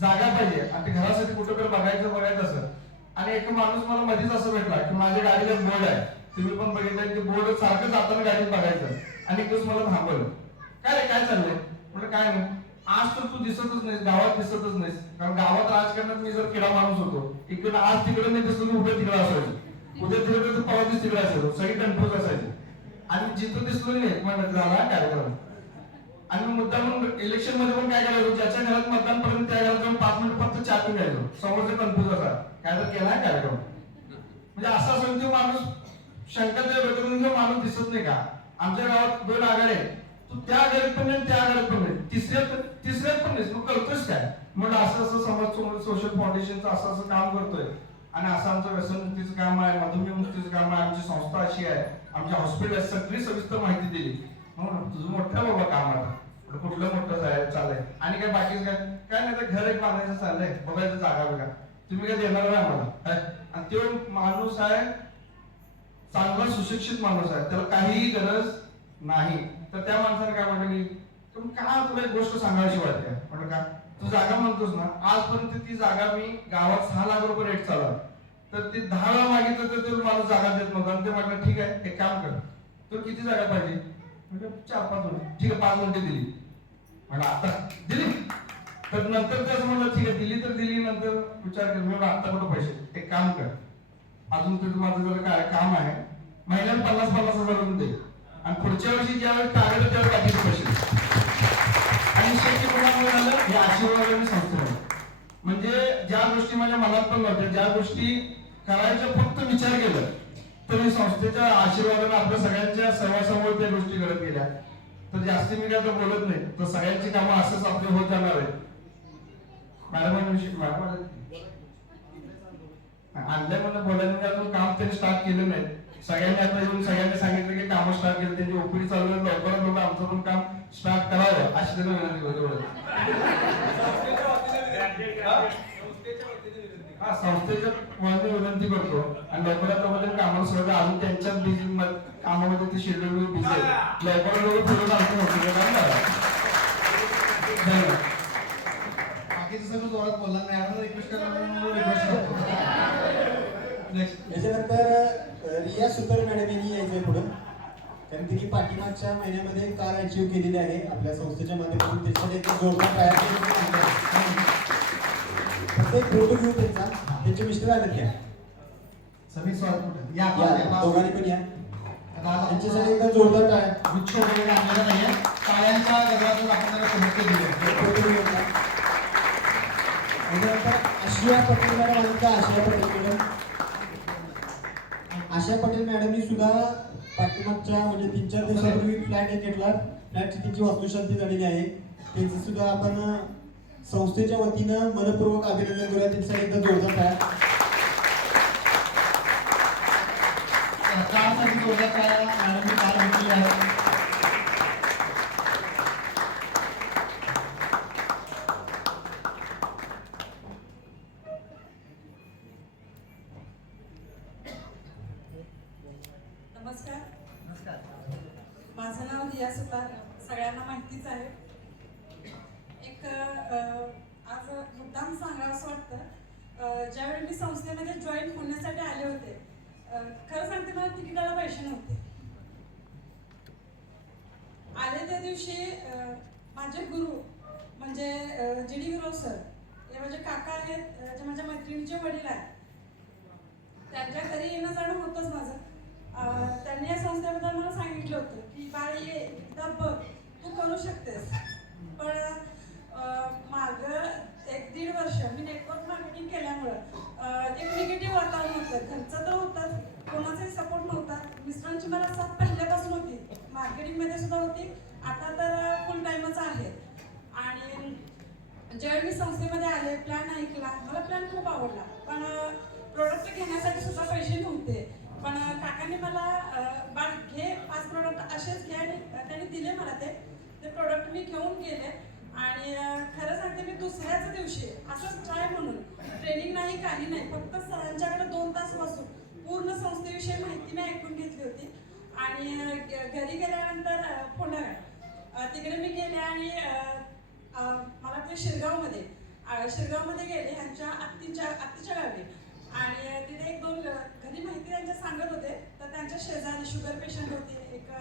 जागा पाहिजे आणि ते घरासाठी कुठं बघायचं असं. आणि एक माणूस मला मध्येच असं भेटला की माझ्या गाडीला बोर्ड आहे, तुम्ही पण बघितलं की बोर्ड सारखं जाताना गाडीत बघायचं. आणि दिवस मला थांबवलं, काय चाललंय म्हटलं काय नाही, आज तर तू दिसतच नाहीस, गावात दिसतच नाहीस. कारण गावात राजकारणात मी जर किडा माणूस होतो, इकडे आज तिकडे नाही दिसलो की उद्या तिकडे असायचं, उद्या तिकडे तर परवा दिवस तिकडे असायचो, सगळी कन्फ्युज असायची. आणि जिथं दिसलो नाही म्हणत झाला कार्यक्रम. आणि मग मुद्दाम इलेक्शन मध्ये पण काय करायचो, ज्याच्या घरात मतदान पर्यंत त्या घरात जाऊन 5 मिनिट फक्त चहा पिऊन यायचो, समोरचा कन्फ्युज असा काय तर केलाय कार्यक्रम. म्हणजे असा असून तो माणूस शंकरच्या डोक्यातून माणूस दिसत नाही का. आमच्या गावात 2 आघाड्या आहेत, तू त्या आघाडीत पण नाही, त्या आघाडीत पण नाही, तिसऱ्यात पण नाही, तू करतोस काय. म्हणून असं समाज सोशल फाउंडेशनचं असं काम करतोय. आणि असं आमचं व्यसनमुक्तीचं काम आहे, मधुमेह मुक्तीचं काम आहे, आमची संस्था अशी आहे, आमच्या हॉस्पिटल सगळी सविस्तर माहिती दिली. तुझं मोठं बाबा काम आता कुठलं मोठं चाललंय आणि काय बाकीच काय नाही, तर घर एक बांधायचं चाललंय, बघायचं जागा बघा, तुम्ही काय देणार नाही आम्हाला. आणि तो माणूस आहे चांगला सुशिक्षित माणूस आहे, त्याला काहीही गरज नाही. तर त्या माणसाने काय म्हटलं की का तुला एक गोष्ट सांगायची वाटते. म्हटलं का तू जागा म्हणतोस ना, आजपर्यंत ती जागा मी गावात 6 लाख रुपये रेट चालू, तर ते 10 वेळा मागितलं तर तो माणूस जागा देत नव्हता. आणि ते म्हटलं ठीक आहे एक काम कर, तो किती जागा पाहिजे, म्हणजे 4-5 गुंठे. ठीक आहे 5 गुंठे दिली. म्हटलं आता दिली, तर नंतर त्याच म्हणलं ठीक आहे दिली तर दिली, नंतर विचार कर. मी आता कुठं पैसे, एक काम कर अजून तुझं माझं जर काय काम आहे, महिन्याला 50-50 हजार रुपये दे आणि पुढच्या वर्षी ज्यावेळेस टाळलं त्यावेळेस बाकीचे पैसे. आणि शेवटी कोणामुळे झालं, हे आशीर्वादाने संस्था. म्हणजे ज्या गोष्टी माझ्या मनात पण नव्हत्या, ज्या गोष्टी करायच्या फक्त विचार केला, तर ही संस्थेच्या आशीर्वादाने आपल्या सगळ्यांच्या सहवासामुळे त्या गोष्टी घडत गेल्या. तर जास्ती मी काय तर बोलत नाही, तर सगळ्यांची कामं असंच आपले होत जाणार आहेत. मॅडमांविषयी आणल्या मला बोलायला अजून काम त्यांनी स्टार्ट केलं नाही. सगळ्यांनी आता येऊन सगळ्यांनी सांगितलं की काम स्टार्ट केलं, त्यांची ओपीडी चालू आहे, लवकरात लवकर आमचं पण काम स्टार्ट करावं अशी त्यांना विनंती होती. हा संस्थेच्या विनंती करतो आणि लवकरात लवकर कामाला सुरुवात. अजून त्यांच्याच बिझी कामामध्ये ते शेड्यूल बिझी आहे, लवकरात लवकर फिरून धन्यवाद. बाकीचं सगळं जोरात बोलला नाही, आम्हाला रिक्वेस्ट करतो. याच्यानंतर रिया सुतर मॅडम यांनी यायचंय पुढं, कारण तिने पाठीमागच्या महिन्यामध्ये कार अचीव्ह केलेली आहे आपल्या संस्थेच्या माध्यमातून. त्याच्यासाठी एक जोरदार तयार फक्त एक फोटो घेऊ त्यांचा, त्यांचे मिस्टर आलेत घ्या. समीर स्वागत या या दोघांनी पण या त्यांच्यासाठी त्यांच्यासाठी एकदा जोरदार टाळ्या. गुच्छ वगैरे आणलेला नाहीये, टाळ्यांच्या गजरातून आपण त्यांना शुभेच्छा दिल्या. त्यानंतर आशिया पटेल मॅडम आहेत का? आशिया पटेल मॅडम. आशिया पटेल मॅडमनी सुद्धा पाठीमागच्या म्हणजे 3-4 दिवसापूर्वी फ्लॅट एक घेतला. फ्लॅटची त्यांची वास्तुशांती झालेली आहे. त्यांचं सुद्धा आपण संस्थेच्या वतीनं मनपूर्वक अभिनंदन करूया. त्यांच्यासाठी एकदा जोरदार टाळ्या. सरकारसाठी जोरदार टाळ्या मॅडमनी काल घेतली आहे. नमस्कार. माझं नाव रिया सुतार, सगळ्यांना माहितीच आहे. एक आज मुद्दाम सांगावं असं वाटतं, ज्यावेळी मी संस्थेमध्ये जॉईन होण्यासाठी आले होते, खरं सांगते मला तिकिटाला पैसे नव्हते. आले त्या दिवशी माझे गुरु म्हणजे जी.डी. गुरव सर, हे माझे काका आहेत, जे माझ्या मैत्रिणीचे वडील आहेत. त्यांच्या घरी येणं जाणं होतंच माझं. त्यांनी या संस्थेबद्दल मला सांगितलं होतं की बाळ ये, एकदा बघ, तू करू शकतेस. पण मागं 1-1.5 वर्ष मी नेटवर्क मार्केटिंग केल्यामुळं एक निगेटिव्ह वातावरण होतं. घरचं तर होतं, कोणाचाही सपोर्ट नव्हता. मिस्टरांची मला साथ पहिल्यापासून होती, मार्केटिंगमध्ये सुद्धा होती, आता तर फुल टाईमच आहे. आणि ज्यावेळी मी संस्थेमध्ये आले, प्लॅन ऐकला, मला प्लॅन खूप आवडला. पण प्रोडक्ट घेण्यासाठी सुद्धा पैसे नव्हते. पण काकांनी मला बाळ घे, 5 प्रोडक्ट असेच घे, आणि त्यांनी दिले मला ते प्रोडक्ट मी घेऊन गेले. आणि खरं सांगते, मी दुसऱ्याच दिवशी असंच ट्राय म्हणून, ट्रेनिंग नाही काही नाही, फक्त सरांच्याकडे 2 तास बसून पूर्ण संस्थेविषयी माहिती मी ऐकून घेतली होती. आणि घरी गेल्यानंतर फोंडाघाट तिकडे मी गेले आणि मला ते शिरगावमध्ये गेले ह्यांच्या आत्तीच्या गावी. आणि तिथे 1-2 घरी माहिती त्यांच्या सांगत होते, तर त्यांच्या शेजारी शुगर पेशंट होते, एक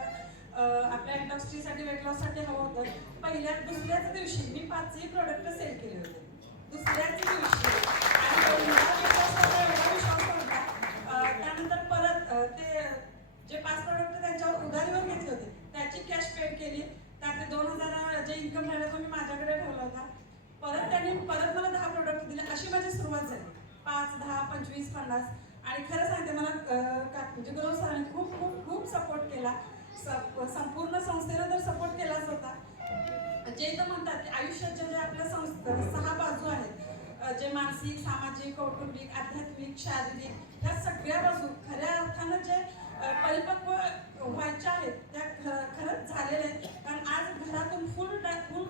आपल्या इंडस्ट्रीसाठी वेट लॉससाठी हवं होतं. दुसऱ्याच दिवशी मी 5ही प्रोडक्ट सेल केले होते, दुसऱ्याच दिवशी. आणि एवढा विश्वास होता. त्यानंतर परत ते जे 5 प्रोडक्ट त्यांच्यावर उधारीवर घेतले होते, त्याची कॅश पेड केली. त्यातले 2000 जे इन्कम झालं तो मी माझ्याकडे ठेवला होता. त्यांनी परत मला 10 प्रोडक्ट दिले. अशी माझी सुरुवात झाली. 5, 10, 25, 50. आणि खरं सांगते, मला म्हणजे गुरव सरांनी खूप खूप खूप सपोर्ट केला. संपूर्ण संस्थेनं तर सपोर्ट केलाच होता. जे इथं म्हणतात की आयुष्याच्या जे आपल्या 6 बाजू आहेत, जे मानसिक, सामाजिक, कौटुंबिक, आध्यात्मिक, शारीरिक, या सगळ्या बाजू खऱ्या अर्थानं जे परिपक्व व्हायच्या आहेत त्या खरंच झालेल्या आहेत. कारण आज घरातून फुल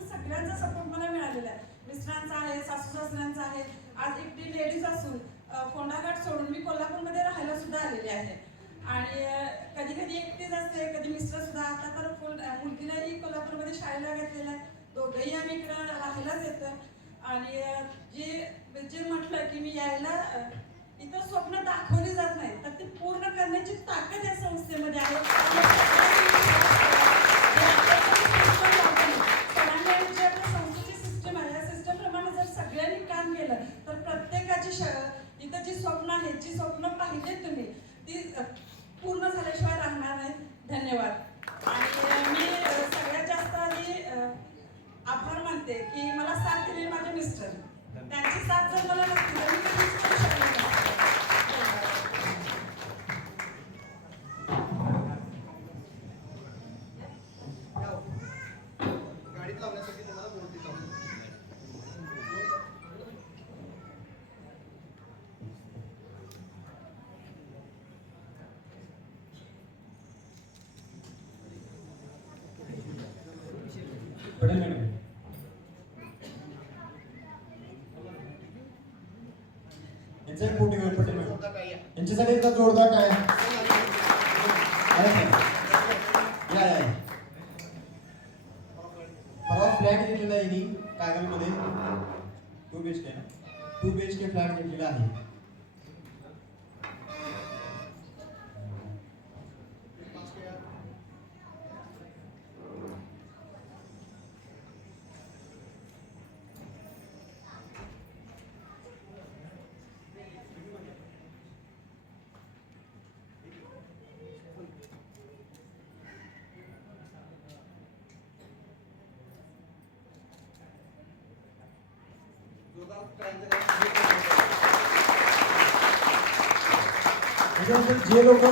सगळ्यांचा सपोर्ट मला मिळालेला आहे. मिस्टरांचा आहे, सासू सासऱ्यांचा आहे. आज एकटी लेडीज असून फोंडाघाट सोडून मी कोल्हापूरमध्ये राहायला सुद्धा आलेले आहे. आणि कधी कधी एकटीच असते, कधी मिस्टर सुद्धा. आता तर मुलगीलाही कोल्हापूरमध्ये शाळेला घातलेलं आहे. दोघंही आम्ही इकडं राहायलाच येतो. आणि जे म्हटलं की मी यायला इथं स्वप्न दाखवली जात नाही, तर ती पूर्ण करण्याची ताकद या संस्थेमध्ये आहे. सरांनी आपल्या संस्थेची सिस्टम आहे, या सिस्टम प्रमाणे जर सगळ्यांनी काम केलं तर प्रत्येकाची इथं जी स्वप्न आहेत, जी स्वप्न पाहिजे तुम्ही, ती पूर्ण झाल्याशिवाय राहणार नाहीत. धन्यवाद. आणि मी सगळ्यात जास्त आधी आभार मानते की मला साथ दिली माझे मिस्टर. त्यांची साथ जर मला नसती तर मी कधीच करू शकले नसते. गाडीत लावण्यासाठी तुम्हाला बोर्ड दिला होता. पटेल मॅडम, यांचा एक फोटो घेऊन पटेल मॅडम यांच्यासाठी एकदा जोरदार टाळ्या. परवा फ्लॅट घेतलेला आहे कागलमध्ये 2 BHK 2 BHK फ्लॅट घेतलेला आहे. त्याच्यानंतर जे लोक